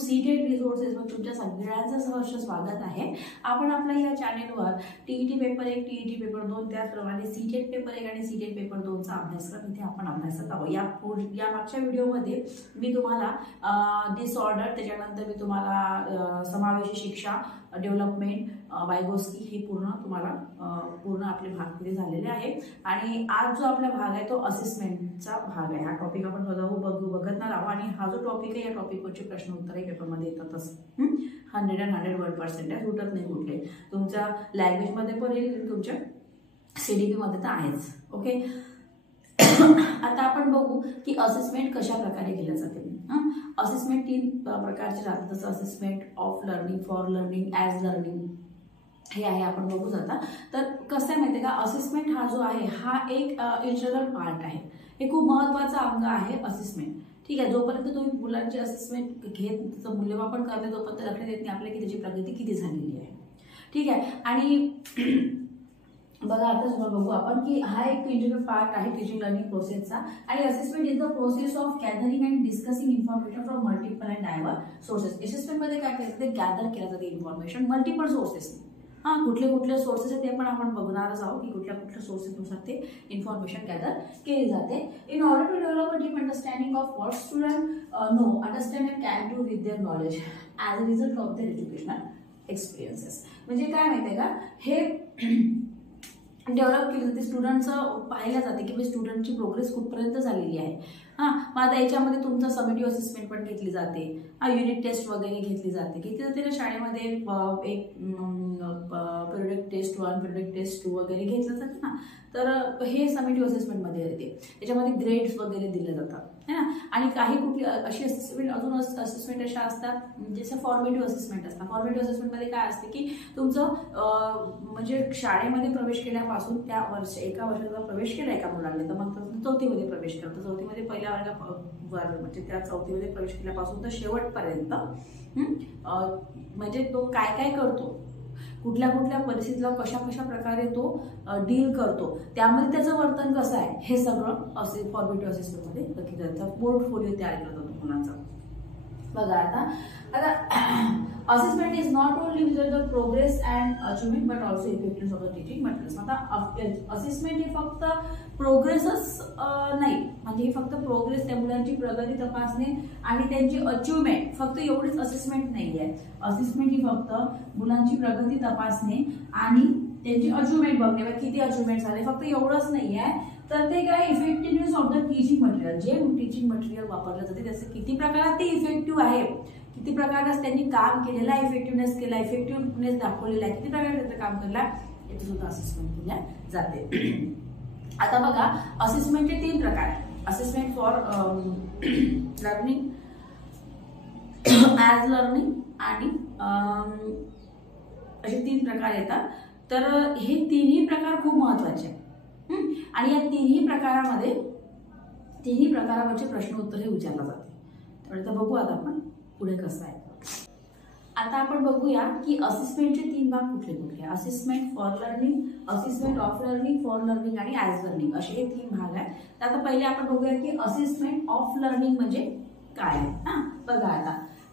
CTET resources मध्ये तुमच्या सगळ्यांचं सहर्ष स्वागत आहे। आपण आपल्या या चॅनेलवर टीईटी पेपर 1, टीईटी पेपर 2 त्याचप्रमाणे सीटेट पेपर 1 आणि सीटेट पेपर 2 चा अभ्यासक्रम इथे आपण अभ्यासत आहोत। या मागच्या व्हिडिओमध्ये मी तुम्हाला डिसऑर्डर, त्याच्यानंतर मी तुम्हाला समावेशी शिक्षा, डेव्हलपमेंट, वायगोस्की हे पूर्ण आपले भाग तिथे झालेले आहे। आणि आज जो आपला भाग आहे तो असेसमेंटचा भाग आहे। हा टॉपिक आपण बघणार आहोत आणि हा जो टॉपिक आहे या टॉपिकवरचे प्रश्न उत्तर पेपरमध्ये येतातच। 100% आहे, सुटत नाही कुठले। तुमच्या लँग्वेज मध्ये पण येईल, तुमच्या सीडीपी मध्ये तर आहेच। ओके, आता आपण बघू की असेसमेंट कशा प्रकारे केले जाते। असेसमेंट 3 प्रकारचे राहतात, जसं assessment of learning, for learning, as learning हे आहे। आपण बघू जाता तर कसं आहे माहिती आहे का, असेसमेंट हा जो आहे हा एक इंटरनल पार्ट आहे, हे खूप महत्त्वाचा अंग आहे असेसमेंट। ठीक आहे, जोपर्यंत तुम्ही मुलांची असेसमेंट घेत त्याचं मूल्यमापन करते तोपर्यंत लक्षात येत नाही आपल्याला की त्याची प्रगती किती झालेली आहे। ठीक आहे, आणि बघा आता तुम्हाला बघू आपण की हा एक इंटरनल पार्ट आहे टीचिंग लर्निंग प्रोसेसचा। आणि assessment is the process of gathering and discussing information from multiple and diverse sources. Assessment मध्ये काय करायचं, ते गॅदर केलं जाते इन्फॉर्मेशन मल्टिपल सोर्सेस। कुठले सोर्सेस आहेत ते पण आपण बघणारच आहोत की कुठल्या सोर्सेसनुसार ते इन्फॉर्मेशन गॅदर केली जाते। In order to develop a deep understanding of what student know, understand and can do with their knowledge as a result of their educational experiences. म्हणजे काय माहिती आहे का, हे डेव्हलप केली जाते, स्टुडंटचं पाहिलं जाते की स्टुडंटची प्रोग्रेस कुठपर्यंत झालेली आहे। मग आता याच्यामध्ये तुमचं समेटिव्ह असेसमेंट पण घेतली जाते, युनिट टेस्ट वगैरे घेतली जाते ना शाळेमध्ये। एक पिरियडिक टेस्ट 1, पिरियडिक टेस्ट 2 वगैरे घेतलं जातं ना, तर हे समेटिव्ह असेसमेंटमध्ये येते। त्याच्यामध्ये ग्रेड्स वगैरे दिले जातात है ना। आणि काही कुठली अशी असेसमेंट, अजून असेसमेंट अशा असतात जसं फॉर्मेटिव्ह असेसमेंट असतात। फॉर्मेटिव्ह असेसमेंटमध्ये काय असते की तुमचं म्हणजे शाळेमध्ये प्रवेश केल्यापासून त्या एका वर्षाचा प्रवेश केला एका मुलाने तर मग चौथीमध्ये प्रवेश करतो, चौथीमध्ये पहिल्या वर्गावर म्हणजे त्या चौथीमध्ये प्रवेश केल्यापासून तर शेवटपर्यंत म्हणजे तो काय काय करतो, कुठल्या परिस्थितीला कशा प्रकारे तो डील करतो, त्यामध्ये त्याचं वर्तन कसं आहे हे सगळं असे फॉर्मेटिव्ह असेसमेंटमध्ये बघितलं जातं। पोर्टफोलिओ तयार करतो मुलांचा। बघा आता assessment is not only measure the progress and achievement but also effective of the teaching materials. आता असेसमेंट हे फक्त प्रोग्रेसच नाही, म्हणजे हे फक्त प्रोग्रेस, त्या मुलांची प्रगती तपासणे आणि त्यांची अचिव्हमेंट फक्त एवढीच असेसमेंट नाही आहे। असेसमेंट ही फक्त मुलांची प्रगती तपासणे आणि त्यांची अचिव्हमेंट बघणे, किती अचिव्हमेंट झाले, फक्त एवढंच नाही आहे। तर ते काय, effectiveness of the teaching material, जे टीचिंग मटेरियल वापरलं जाते त्याचं किती प्रकारात ते इफेक्टिव्ह आहे, किती प्रकारात त्यांनी काम केलेला, इफेक्टिव्हनेस दाखवलेला आहे, किती प्रकारे त्याचं काम केलं, याची सुद्धा असेसमेंट केल्या जाते। आता बघा असेसमेंटचे 3 प्रकार आहेत, assessment for learning, as learning आणि असे 3 प्रकार येतात। तर हे 3ही प्रकार खूप महत्त्वाचे आहेत आणि या 3ही प्रकारावरचे प्रश्न उत्तर हे विचारले जाते। तर बघू आता आपण पुढे कसं आहे। आता आपण बघूया की असेसमेंटचे 3 भाग कुठले assessment for learning, assessment of learning, for learning आणि ॲज लर्निंग असे हे 3 भाग आहेत। तर आता पहिले आपण बघूया की असेसमेंट ऑफ लर्निंग म्हणजे काय आहे। बघा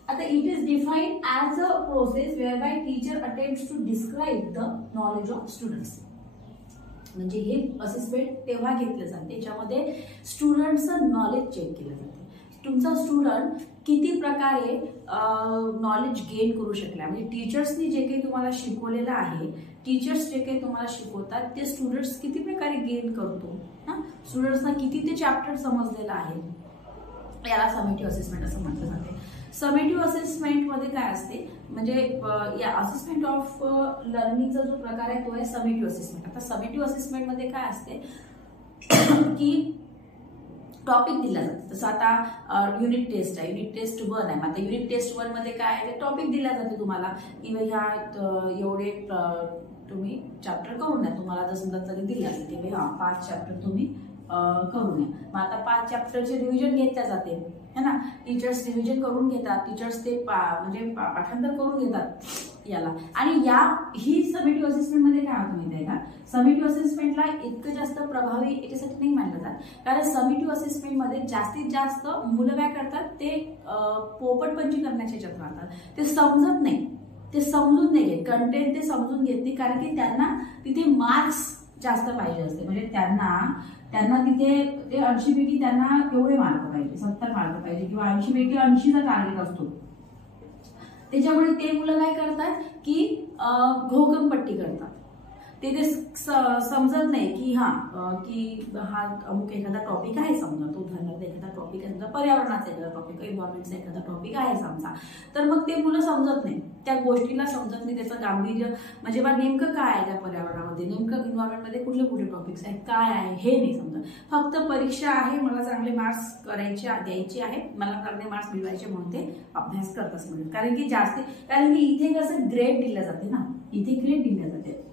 आता it is defined as a process whereby teacher attempts to describe the knowledge of students. म्हणजे हे असेसमेंट तेव्हा घेतलं जाते त्याच्यामध्ये स्टुडंटचं नॉलेज चेक केलं जाते, तुमचा स्टुडंट किती प्रकारे नॉलेज गेन करू शकला, म्हणजे टीचर्सनी जे काही तुम्हाला शिकवलेलं आहे, टीचर्स जे काही तुम्हाला शिकवतात ते स्टुडंट्स किती प्रकारे गेन करतो, स्टुडंट्सना किती ते चॅप्टर समजलेलं आहे, याला समेटिव्ह असेसमेंट असं म्हटलं जाते। समेटिव्ह असेसमेंटमध्ये काय असते, म्हणजे या असेसमेंट ऑफ लर्निंगचा जो प्रकार आहे तो आहे समेटिव्ह असेसमेंट। आता समेटिव्ह असेसमेंटमध्ये काय असते की टॉपिक दिला जातो, जसं आता युनिट टेस्ट आहे, युनिट टेस्ट 1 आहे। आता युनिट टेस्ट 1 मध्ये काय आहे, टॉपिक दिला जाते तुम्हाला की ह्यात एवढे तुम्ही चॅप्टर करून द्या, तुम्हाला जर समजा तरी दिला असेल की 5 चॅप्टर तुम्ही करून या। मग आता 5 चॅप्टरचे रिव्हिजन घेतल्या जाते है ना, टीचर्स रिव्हिजन करून घेतात, टीचर्स ते म्हणजे पाठांतर करून घेतात याला. आणि ही समेटिव्ह असेसमेंटमध्ये काय होतं माहिती आहे का, समेटिव्ह असेसमेंटला इतकं जास्त प्रभावी याच्यासाठी नाही मानलं जात, कारण समेटिव्ह असेसमेंटमध्ये जास्तीत जास्त मुलं काय करतात, ते पोपटपंची करण्याच्या ह्याच्यात राहतात. ते समजत नाही, ते समजून नाही घेत, कंटेंट ते समजून घेत नाही, कारण की त्यांना तिथे मार्क्स जास्त पाहिजे असते. म्हणजे त्यांना तिथे ते 80 पैकी त्यांना एवढे मार्क पाहिजे, 70 मार्क पाहिजे किंवा 80 पैकी 80चा टार्गेट असतो. त्याच्यामुळे ते मुलं काय करतात की घोकंपट्टी करतात. ते समजत नाही की हा अमुक एखादा टॉपिक आहे, समजा तो उदाहरणार्थ एखादा टॉपिक आहे, समजा पर्यावरणाचा एखादा टॉपिक, एन्व्हायरमेंटचा एखादा टॉपिक आहे समजा, तर मग ते मुलं समजत नाही, त्या गोष्टीला समजत नाही, त्याचं गांभीर्य म्हणजे बा नेमकं काय आहे त्या पर्यावरणामध्ये, नेमकं एन्व्हायरमेंटमध्ये कुठले कुठले टॉपिक्स आहेत, काय आहे हे नाही समजत. फक्त परीक्षा आहे, मला चांगले मार्क्स द्यायचे आहे, मला चांगले मार्क्स मिळवायचे म्हणून ते अभ्यास करतच म्हणून. कारण की इथे कसं ग्रेड दिल्या जाते ना, इथे ग्रेड दिल्या जाते.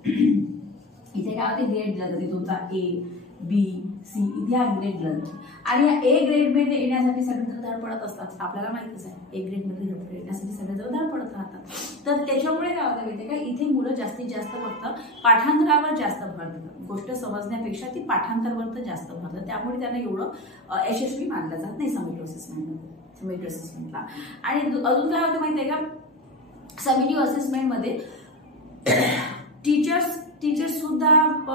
इथे काय होते, ग्रेड दिला जाते तुमचा A, B, C, इथे हा ग्रेड दिला जातो. आणि या A ग्रेडमध्ये येण्यासाठी सगळेजण धडपडत असतात, आपल्याला माहितीच आहे. A ग्रेडमध्ये येण्यासाठी सगळेजण धडपडत राहतात. तर त्याच्यामुळे काय होतं माहिती का, इथे मुलं जास्तीत जास्त फक्त पाठांतरावर जास्त भर देतात. गोष्ट समजण्यापेक्षा ती पाठांतरावर जास्त भर देतात. त्यामुळे त्यांना एवढं यशस्वी मानलं जात नाही समेटिव्ह असेसमेंटला. आणि अजून काय होतं माहिती आहे का, समेटिव्ह असेसमेंटमध्ये टीचर्स सुद्धा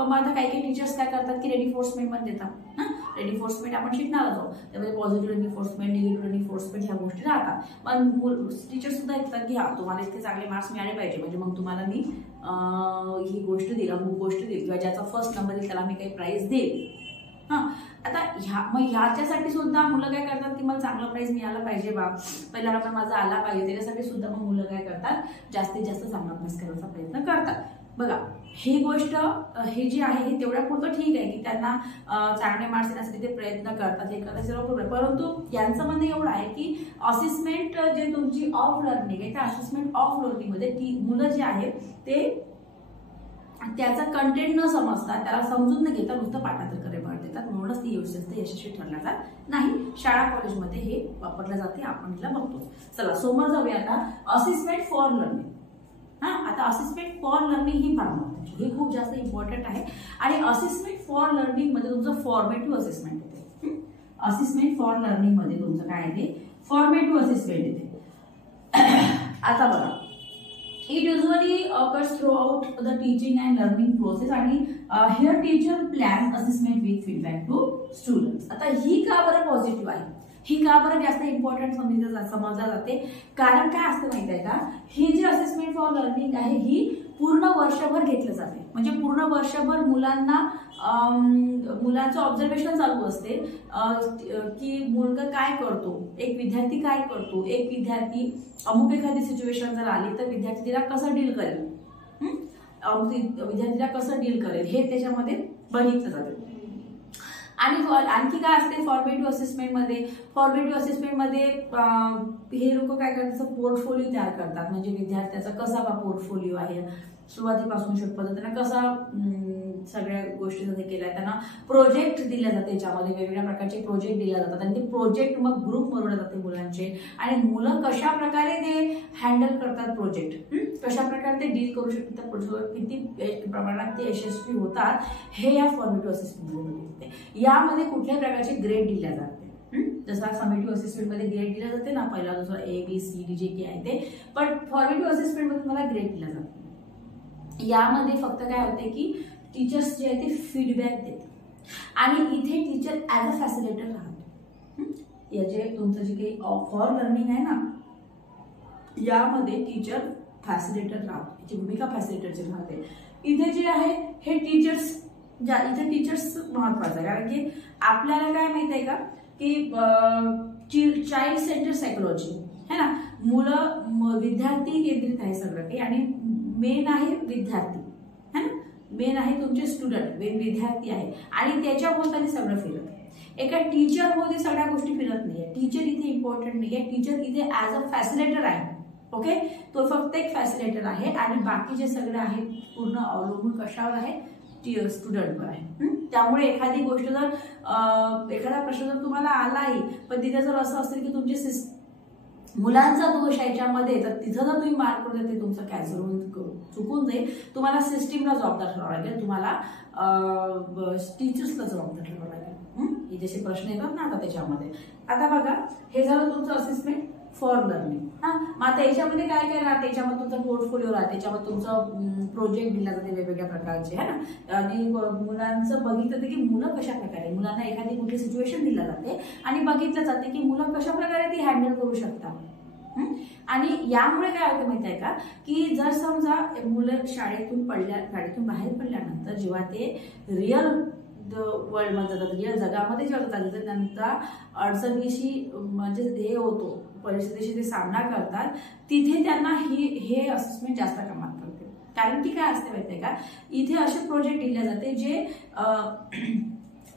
माझा काही टीचर्स काय करतात की रेडिफोर्समेंट पण देतात. रेडिफोर्समेंट आपण शिकणार आहोत, त्यामध्ये पॉझिटिव्ह रेडिफोर्समेंट, निगेटिव्ह रेडिफोर्समेंट ह्या गोष्टी राहतात. पण टीचर सुद्धा येतात की हा तुम्हाला इतके चांगले मार्क्स मिळाले पाहिजे, म्हणजे मग तुम्हाला मी ही गोष्ट देईल, अमुक गोष्ट देईल, किंवा ज्याचा फर्स्ट नंबर येईल त्याला मी काही प्राइज देईल. आता ह्याच्यासाठी सुद्धा मुलं काय करतात की मला चांगला प्राइज मिळाला पाहिजे, पहिला नंबर माझा आला पाहिजे, त्याच्यासाठी सुद्धा मग मुलं काय करतात, जास्तीत जास्त चांगला अभ्यास करण्याचा प्रयत्न करतात. बघा, ही गोष्ट हे जी आहे हे तेवढ्या पुरतं ठीक आहे की त्यांना चांगले मार्क्स येण्यासाठी ते प्रयत्न करतात, हे करतात सर्व बरोबर. परंतु यांचं म्हणणं एवढं आहे की असेसमेंट जे तुमची ऑफ लर्निंग आहे, त्या असेसमेंट ऑफ लर्निंगमध्ये ती मुलं जे आहे ते त्याचा कंटेंट न समजता, त्याला समजून न घेता नुसतं पाठांतर करे भर देतात, म्हणूनच ती यशस्वी ठरल्या जात नाही. शाळा कॉलेजमध्ये हे वापरलं जाते, आपण हिला बघतो. चला समोर जाऊया आता, असेसमेंट फॉर लर्निंग. आता असेसमेंट फॉर लर्निंग ही फार महत्त्वाची, हे खूप जास्त इम्पॉर्टंट आहे. आणि असेसमेंट फॉर लर्निंग मध्ये तुमचं फॉर्मेटिव्ह असेसमेंट येते. असेसमेंट फॉर लर्निंग मध्ये तुमचं काय येते, फॉर्मेटिव्ह असेसमेंट येते. आता बघा, it usually occurs throughout the teaching and learning process, आणि here teacher plans assessment with feedback to students. आता ही का बरं पॉझिटिव्ह आहे, ही का बरं जास्त इम्पॉर्टंट समजल्या जाते, कारण काय असतं माहिती आहे का, ही जी असेसमेंट फॉर लर्निंग आहे ही पूर्ण वर्षभर घेतलं जाते. म्हणजे पूर्ण वर्षभर मुलांचं ऑब्झर्वेशन चालू असते की मुलगा काय करतो, एक विद्यार्थी काय करतो, एक विद्यार्थी अमुक एखादी सिच्युएशन जर आली तर विद्यार्थी तिला कसं डील करेल, विद्यार्थीला कसं डील करेल हे त्याच्यामध्ये बघितलं जातं. आणि आणखी काय असते फॉर्मेटिव्ह असेसमेंटमध्ये हे लोक काय करतात, पोर्टफोलिओ तयार करतात. म्हणजे विद्यार्थ्याचा कसा पोर्टफोलिओ आहे, सुरुवातीपासून पद्धतीने कसा सगळ्या गोष्टी केल्या, त्यांना प्रोजेक्ट दिले जाते, ज्यामध्ये वेगवेगळ्या प्रकारचे प्रोजेक्ट दिले जातात आणि ते प्रोजेक्ट मग ग्रुप बनवले जाते मुलांचे, आणि मुलं कशा प्रकारे ते हँडल करतात प्रोजेक्ट, कशा प्रकारे ते डील करू शकतात, किती प्रमाणात ते यशस्वी होतात, हे या फॉर्मेटिव्ह असेसमेंटमध्ये होते. यामध्ये कुठल्याही प्रकारचे ग्रेड दिल्या जाते. जसं समेटिव्ह असेसमेंटमध्ये ग्रेड दिल्या जाते ना, पहिला दुसरा ABCD जे काही आहे ते, पण फॉर्मेटिव्ह असेसमेंटमध्ये तुम्हाला ग्रेड दिला जातो. यामध्ये फक्त काय होते की टीचर्स जे आहे ते फीडबॅक देतात, आणि इथे टीचर ॲज अ फॅसिलिटेटर राहतो. याचे तुमचं जे काही फॉर लर्निंग आहे ना, यामध्ये टीचर फॅसिलिटेटर राहतो, याची भूमिका फॅसिलिटेटरची राहते. इथे जे आहे हे टीचर्स महत्वाचं आहे, कारण की आपल्याला काय माहिती आहे का की चाइल्ड सेंटर सायकोलॉजी है ना, विद्यार्थी केंद्रित आहे सगळं काही, आणि मेन आहे विद्यार्थी है ना, मेन आहे तुमचे स्टुडंट, मेन विद्यार्थी आहे, आणि त्याच्या भोवताली सगळं फिरत. एका टीचर मध्ये सगळ्या गोष्टी फिरत नाहीये. टीचर इथे इम्पॉर्टंट नाहीये, टीचर इथे ॲज अ फॅसिलिटेटर आहे. ओके, तो फक्त एक फॅसिलिटेटर आहे, आणि बाकीचे सगळे आहे पूर्ण अवलंबून कशावर आहे, स्टुडंटवर आहे. त्यामुळे एखादी गोष्ट जर एखादा प्रश्न जर तुम्हाला आला आहे, पण तिथे जर असं असेल की तुमची मुलांचा दोष आहे याच्यामध्ये, तर तिथं जर तुम्ही मार्क करता ते तुमचं कॅन्सल होऊन चुकून जाईल. तुम्हाला सिस्टीमला जबाबदार ठरवावं लागेल, तुम्हाला टीचर्सला जबाबदार ठरवावं लागेल. हे जसे प्रश्न येतात ना आता त्याच्यामध्ये. आता बघा, हे झालं तुमचं असेसमेंट फॉर लर्निंग. मग आता याच्यामध्ये काय काय राहते, याच्यामध्ये तुमचा पोर्टफोलिओ राहते, त्याच्यामध्ये तुमचं प्रोजेक्ट दिला जाते वेगवेगळ्या प्रकारचे है ना. आणि मुलांचं बघितलं जाते की मुलं कशा प्रकारे, मुलांना एखादी कुठली सिच्युएशन दिला जाते आणि बघितलं जाते की मुलं कशा प्रकारे ती हँडल करू शकतात. आणि यामुळे काय होतं माहिती आहे का, की जर समजा मुलं शाळेतून बाहेर पडल्यानंतर जेव्हा ते रिअल वर्ल्डमध्ये जातात, रिअल जगामध्ये जेव्हा जातात, तर त्यांचा अडचणीशी म्हणजे हे होतो, परिस्थितीशी ते सामना करतात, तिथे त्यांना हे असेसमेंट जास्त कामात पडते. कारण की काय असते माहिती आहे का, इथे असे प्रोजेक्ट दिले जाते जे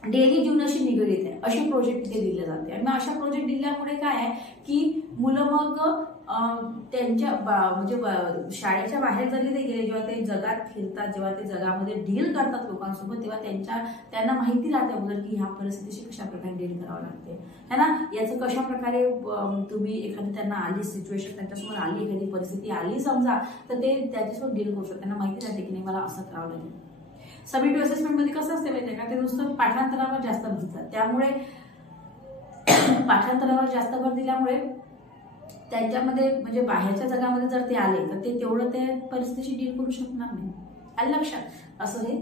डेली जीवनाशी निगडीत आहे, असे प्रोजेक्ट इथे दिले जाते. आणि मग अशा प्रोजेक्ट दिल्यामुळे काय आहे की मुलं मग त्यांच्या म्हणजे शाळेच्या बाहेर जरी ते गेले, जेव्हा ते जगात फिरतात, जेव्हा ते जगामध्ये डील करतात लोकांसोबत, तेव्हा त्यांना माहिती राहते अगोदर की ह्या परिस्थितीशी कशा प्रकारे डील करावं लागते है ना. याचं कशा प्रकारे तुम्ही एखादी त्यांना आली सिच्युएशन, त्यांच्यासमोर आली एखादी परिस्थिती आली समजा, तर ते त्याच्यासोबत डील करू शकतात. त्यांना माहिती राहते की नाही मला असं करावं लागेल. समेटिव्ह असेसमेंटमध्ये कसं असते माहिती आहे का, ते नुसतं पाठांतरावर जास्त भर दितात, त्यामुळे पाठांतरावर जास्त भर दिल्यामुळे त्यांच्यामध्ये म्हणजे बाहेरच्या जगामध्ये जर ते आले तर ते तेवढं ते परिस्थितीशी डील करू शकणार नाही. आलं लक्षात. असं हे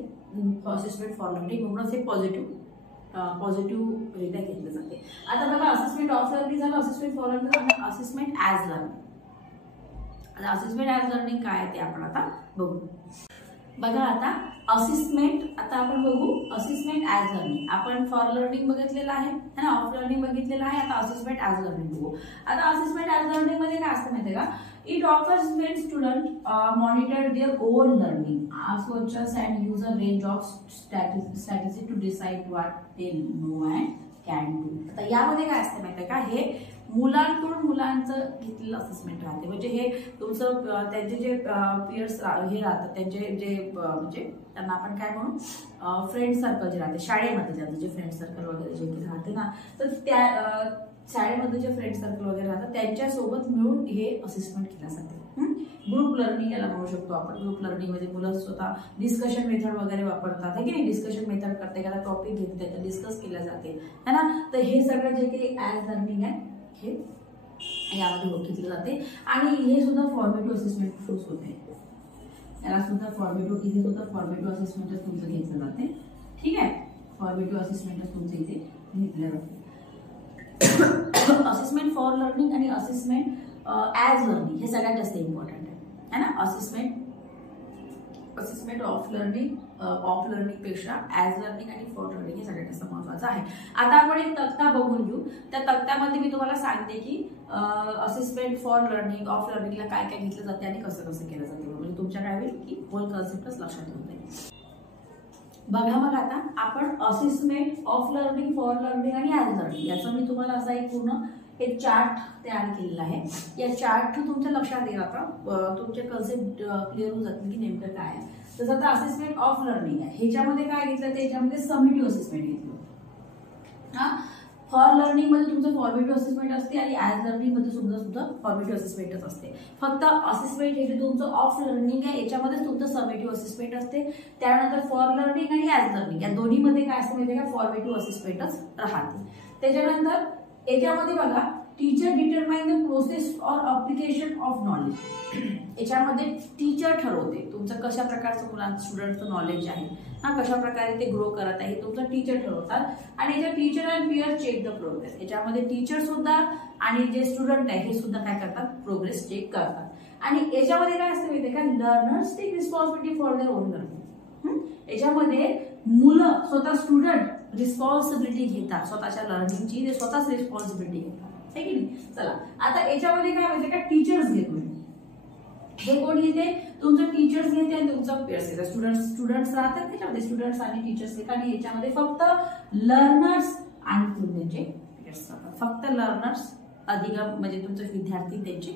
असेसमेंट फॉर लर्निंग म्हणूनच हे पॉझिटिव्हरित्या घेतलं जाते. आता बघा, असेसमेंट ऑफ लर्निंग झालं, असेसमेंट फॉर लर्निंग आणि असेसमेंट ॲज लर्निंग. आता असेसमेंट ॲज लर्निंग काय आहे ते आपण आता बघू. बघा आता असेसमेंट, आता आपण बघू असेसमेंट ॲज लर्निंग. आपण फॉर लर्निंग बघितलेलं आहे ना, ऑफ लर्निंग बघितलेलं आहे. आता असेसमेंट ॲज लर्निंग बघू. आता असेसमेंट ॲज लर्निंग मध्ये काय असतं माहिती आहे का, it offers when student monitor their own learning, assess and use a range of strategy to decide what they know and can do. आता यामध्ये काय असतं माहिती आहे का, हे मुलांकडून मुलांचं घेतलेलं असेसमेंट राहते. म्हणजे हे तुमचं त्यांचे जे पियर्स हे राहतात, त्यांचे जे म्हणजे त्यांना आपण काय म्हणू, फ्रेंड सर्कल जे राहते शाळेमध्ये, जे फ्रेंड सर्कल वगैरे जे राहते ना, तर त्या शाळेमध्ये जे फ्रेंड सर्कल वगैरे राहतात त्यांच्यासोबत मिळून हे असेसमेंट केलं जाते. ग्रुप लर्निंग याला म्हणू शकतो आपण. ग्रुप लर्निंग मध्ये मुलं स्वतः डिस्कशन मेथड वगैरे वापरतात है की नाही. डिस्कशन मेथड करते, एखादा टॉपिक घेते त्याचं डिस्कस केलं जाते है ना. तर हे सगळं जे काही ॲज लर्निंग आहे हे यामध्ये घेतलं जाते. आणि हे सुद्धा फॉर्मेटिव्ह असेसमेंट थ्रूच होते. याला सुद्धा फॉर्मेटिव्ह, इथे सुद्धा फॉर्मेटिव्ह असेसमेंटच तुमचं घेतलं जाते. ठीक आहे, फॉर्मेटिव्ह असेसमेंटच तुमचं इथे घेतलं जाते. असेसमेंट फॉर लर्निंग आणि असेसमेंट ॲज लर्निंग हे सगळ्यात जास्त इम्पॉर्टंट आहे ना. असेसमेंट ऑफ लर्निंग पेक्षा ॲज लर्निंग आणि फॉर लर्निंग हे सगळ्यात जास्त महत्त्वाचं आहे. आता आपण एक तक्ता बघून घेऊ. त्या तक्त्यामध्ये मी तुम्हाला सांगते की असेसमेंट फॉर लर्निंग, ऑफ लर्निंगला काय काय घेतलं जाते आणि कसं कसं केलं जाते. म्हणजे तुमच्या काय होईल की होल कन्सेप्टच लक्षात येते. बघा मग आता आपण assessment of learning, for learning आणि ॲज लर्निंग याचं मी तुम्हाला असा एक पूर्ण एक चार्ट तयार केलेला आहे. या चार्ट तुमच्या लक्षात येईल. आता तुमचे कन्सेप्ट क्लिअर होऊन जातील की नेमकं काय आहे. तसं आता असेसमेंट ऑफ लर्निंग आहे, ह्याच्यामध्ये काय घेतलं, त्याच्यामध्ये समेटिव्ह असेसमेंट घेतलं. फॉर लर्निंग मध्ये तुमचं फॉर्मेटिव्ह असेसमेंट असते आणि ॲज लर्निंग मध्ये सुद्धा फॉर्मेटिव्ह असेसमेंटच असते. फक्त असेसमेंट हे जे तुमचं ऑफ लर्निंग आहे याच्यामध्येच तुमचं समेटिव्ह असेसमेंट असते. त्यानंतर फॉर लर्निंग आणि ॲज लर्निंग या दोन्हीमध्ये काय असतं माहिती आहे का, फॉर्मेटिव्ह असेसमेंटच राहते. त्याच्यानंतर याच्यामध्ये बघा, teacher determine the process or application of knowledge. याच्यामध्ये टीचर ठरवते तुमचं कशा प्रकारचं स्टुडंटचं नॉलेज आहे, कशा प्रकारे ते ग्रो करत आहे, तुमचं टीचर ठरवतात. आणि याच्या teacher and peer check the progress. याच्यामध्ये टीचर सुद्धा आणि जे स्टुडंट आहे हे सुद्धा काय करतात, प्रोग्रेस चेक करतात. आणि याच्यामध्ये काय असतं माहिती आहे का, learners take responsibility for their own learning. याच्यामध्ये मुलं स्वतः स्टुडंट रिस्पॉन्सिबिलिटी घेतात स्वतःच्या लर्निंगची, ते स्वतःच रिस्पॉन्सिबिलिटी घेतात है की नाही. चला आता याच्यामध्ये काय माहिती का, टीचर्स घेतो. हे कोण घेते, तुमचं टीचर्स घेते आणि तुमचं पेअर्स घेते. स्टुडंट्स राहतात त्याच्यामध्ये, स्टुडंट्स आणि टीचर्स घेतात. आणि याच्यामध्ये फक्त लर्नर्स आणि त्यांचे पेअर्स राहतात. फक्त लर्नर्स अधिगम म्हणजे तुमचे विद्यार्थी, त्यांचे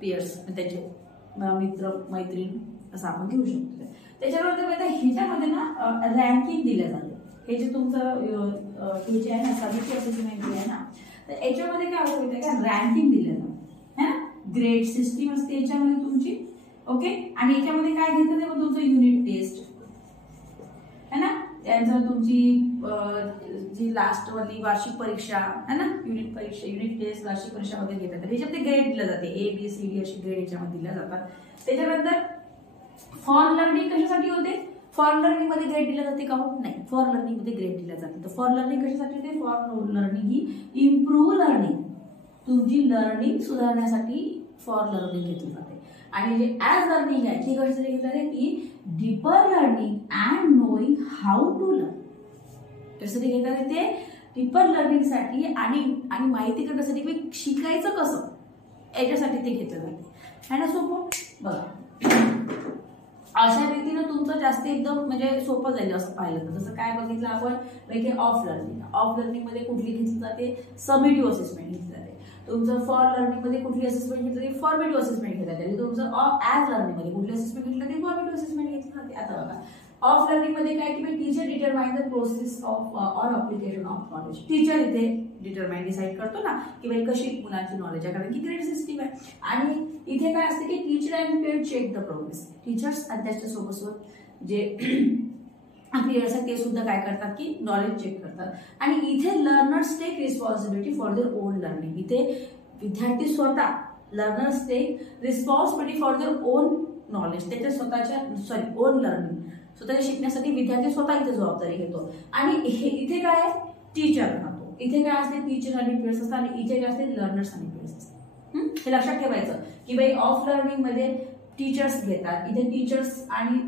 पेअर्स, त्यांचे मित्र मैत्रीण असं आपण घेऊ शकतो. त्याच्यामध्ये ह्याच्यामध्ये ना रँकिंग दिलं जाते. हे जे तुमचं हे जे आहे ना समेटिव्ह असेसमेंट जे आहे ना, तर याच्यामध्ये काय होतं माहिती आहे का, रँकिंग दिलं जातं. ग्रेड सिस्टीम असते याच्यामध्ये तुमची. ओके, आणि याच्यामध्ये काय घेतं ते तुमचं युनिट टेस्ट है ना, त्यानंतर तुमची जी लास्ट वाली वार्षिक परीक्षा है ना, युनिट परीक्षा, युनिट टेस्ट वार्षिक परीक्षा वगैरे घेतात. त्याच्यामध्ये ग्रेड दिले जाते, ABCD अशी ग्रेड याच्यामध्ये दिल्या जातात. त्याच्यानंतर फॉर लर्निंग कशासाठी होते? फॉर लर्निंग मध्ये ग्रेड दिला जाते का? हो नाही, फॉर लर्निंग मध्ये ग्रेड दिला जाते. तर फॉर लर्निंग कशासाठी होते? For learning he improve learning, तुमची लर्निंग सुधारण्यासाठी फॉर लर्निंग घेतली जाते. आणि जे ॲज लर्निंग आहे ती कशासाठी घेतली जाते? की deeper learning and knowing how to learn. कशासाठी घेतलं जाते? डीपर लर्निंग साठी आणि माहिती करण्यासाठी की शिकायचं कसं याच्यासाठी ते घेतलं जाते. है ना सोपं? बघा, अशा रीतीने तुमचं जास्त एकदम म्हणजे सोपं जाईल असं पाहिलं तर. जसं काय बघितलं आपण की ऑफ लर्निंग. ऑफ लर्निंग मध्ये कुठली घेतली जाते? समेटिव्ह असेसमेंट घेतली जाते. तुमचं फॉर लर्निंग मध्ये कुठली असेसमेंट घेतली जाते? फॉर्मेटिव्ह असेसमेंट घेतली जाते. तुमचं ॲज लर्निंग मध्ये कुठली असेसमेंट घेतली जाते? फॉर्मेटिव्ह असेसमेंट घेतली जाते. आता बघा, ऑफ लर्निंग मध्ये काय की teacher determine the process of or application of knowledge. Teacher इथे डिटरमाइन डिसाइड करतो ना की भाई कशी मुलांची नॉलेज आहे, कारण की ग्रेड सिस्टीम आहे. आणि इथे काय असते की teacher and paid cheque the progress. Teachers आणि त्याच्यासोबत जे पेयर्स आहेत ते सुद्धा काय करतात की नॉलेज चेक करतात. आणि इथे learners take responsibility for their own learning. इथे विद्यार्थी स्वतः, learners take responsibility for their own knowledge, त्याच्या स्वतःच्या ओन लर्निंग, स्वतःच्या शिकण्यासाठी विद्यार्थी स्वतः इथे जबाबदारी घेतो. आणि इथे काय आहे? टीचर राहतो. इथे काय असते? टीचर आणि पेयर्स असतात. आणि इथे काय असते? लर्नर्स आणि पेयर्स असतात. हे लक्षात ठेवायचं की भाई ऑफ लर्निंग मध्ये टीचर्स घेतात, इथे टीचर्स आणि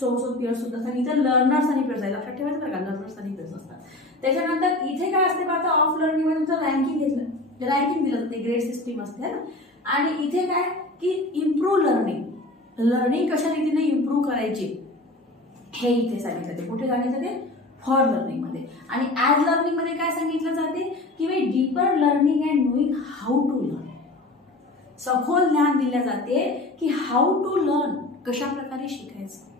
सोबत पेयर्स सुद्धा असतात. इथे लर्नर्स आणि पेयर्स आहे, लक्षात ठेवायचं का? लर्नर्स आणि पेयर्स असतात. त्याच्यानंतर इथे काय असते? आता ऑफ लर्निंग मध्ये तुमचं रँकिंग घेतलं, रँकिंग दिलं जाते, ग्रेड सिस्टीम असते ना. आणि इथे काय की इम्प्रूव्ह लर्निंग, लर्निंग कशा रीतीने इम्प्रूव्ह करायची हे इथे सांगितलं जाते. कुठे सांगितलं ते? फॉर लर्निंग मध्ये. आणि ॲज लर्निंग मध्ये काय सांगितलं जाते की भाई deeper learning and knowing how to learn. सखोल ज्ञान दिले जाते की हाऊ टू लर्न, कशा प्रकारे शिकायचं.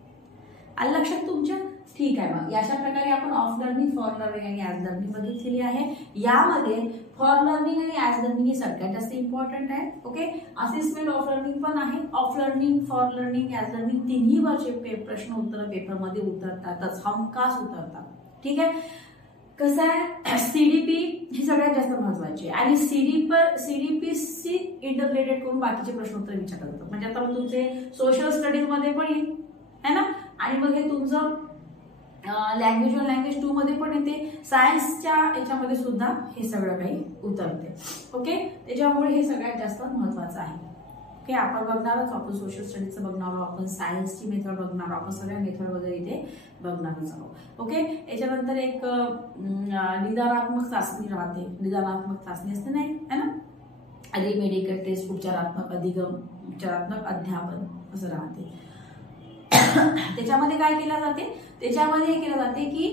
आलं लक्षात तुमच्या? ठीक आहे. मग अशा प्रकारे आपण ऑफ लर्निंग, फॉर लर्निंग आणि ॲज लर्निंग बघितलेली आहे. यामध्ये फॉर लर्निंग आणि ॲज लर्निंग हे सगळ्यात जास्त इम्पॉर्टंट आहे. ओके, असेसमेंट ऑफ लर्निंग पण आहे. Of learning, for learning, as learning तिन्ही वरचे प्रश्न उत्तर पेपरमध्ये उतरतातच, हमखास उतरतात. ठीक आहे. कसं आहे? सीडीपी हे सगळ्यात जास्त महत्वाचे आहे. आणि सीडीपीशी इंटरलेटेड करून बाकीचे प्रश्न उत्तर विचारले जातात. म्हणजे आता तुमचे सोशल स्टडीज मध्ये पण येईल है ना. आणि मग हे तुमचं लँग्वेज 1 लँग्वेज 2 मध्ये पण येते. सायन्सच्या याच्यामध्ये सुद्धा हे सगळं काही उतरते. ओके, त्याच्यामुळे हे सगळ्यात जास्त महत्वाचं आहे. ओके, आपण बघणार आहोत, आपण सोशल स्टडीजचं बघणार आहोत, आपण सायन्सची मेथड बघणार आहोत, आपण सगळ्या मेथड वगैरे इथे बघणारच आहोत. ओके, याच्यानंतर एक निदानात्मक चाचणी राहते. निदानात्मक चाचणी असते नाही है ना, आधी मेडिकल टेस्ट, उपचारात्मक अधिगम, उपचारात्मक अध्यापन असं राहते. त्याच्यामध्ये काय केलं जाते? त्याच्यामध्ये हे केलं जाते की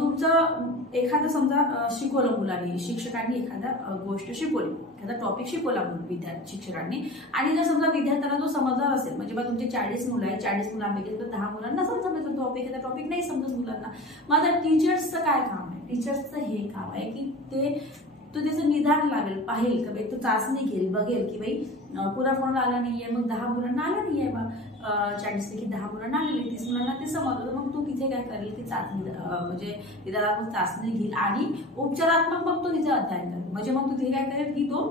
तुमचं एखादं समजा शिकवलं मुलांनी, शिक्षकांनी एखादा गोष्ट शिकवली, एखादा टॉपिक शिकवला विद्यार्थी शिक्षकांनी. आणि जर समजा विद्यार्थ्यांना तो समजणार असेल, म्हणजे बघा तुमचे 40 मुलं आहेत, 40 मुलांपैकी 10 मुलांना समजत टॉपिक, एखादा टॉपिक नाही समजत मुलांना. मग आता टीचर्सचं काय काम आहे? टीचर्सचं हे काम आहे की तो त्याचं निदान लागेल, पाहिल का बाई, तो चाचणी घेईल, बघेल की बाई पुरा कोणाला आला नाहीये, मग 10 मुलांना आला नाहीये, मग 40 पैकी 10 मुलांना आलेले, 30 मुलांना ते समजलं. मग तू तिथे काय करेल की चाचणी म्हणजे निदानात्मक चाचणी घेईल आणि उपचारात्मक मग तो तिथे अध्ययन करेल. म्हणजे मग तू तिथे काय करेल की तो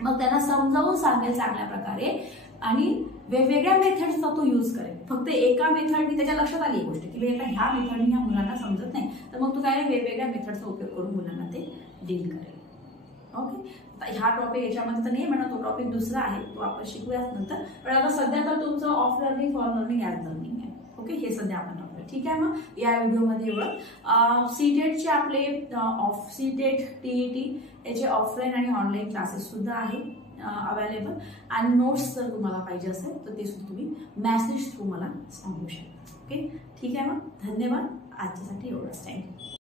मग त्यांना समजावून सांगेल चांगल्या प्रकारे आणि वेगवेगळ्या मेथड्सचा तो यूज करेल. फक्त एका मेथडनी त्याच्या लक्षात आली गोष्ट की आता ह्या मेथडनी ह्या मुलांना समजत नाही, तर मग तू काय वेगवेगळ्या मेथडचा उपयोग करून मुलांना ते डील करेल. ओके, हा टॉपिक याच्यामध्ये तर नाही म्हणा, तो टॉपिक दुसरा आहे, तो आपण शिकूयाच नंतर. पण आता सध्या तर तुमचं of learning, for learning, as learning आहे. ओके, हे सध्या आपण टाकूया. ठीक आहे. मग या व्हिडिओमध्ये एवढं. सीटेटचे आपले ऑफ सीटेट, टीईटी याचे ऑफलाईन आणि ऑनलाईन क्लासेस सुद्धा आहे अवेलेबल. आणि नोट्स जर तुम्हाला पाहिजे असेल तर ते सुद्धा तुम्ही मेसेज थ्रू मला सांगू शकता. ओके, ठीक आहे. मग धन्यवाद. आजच्यासाठी एवढंच. थँक्यू.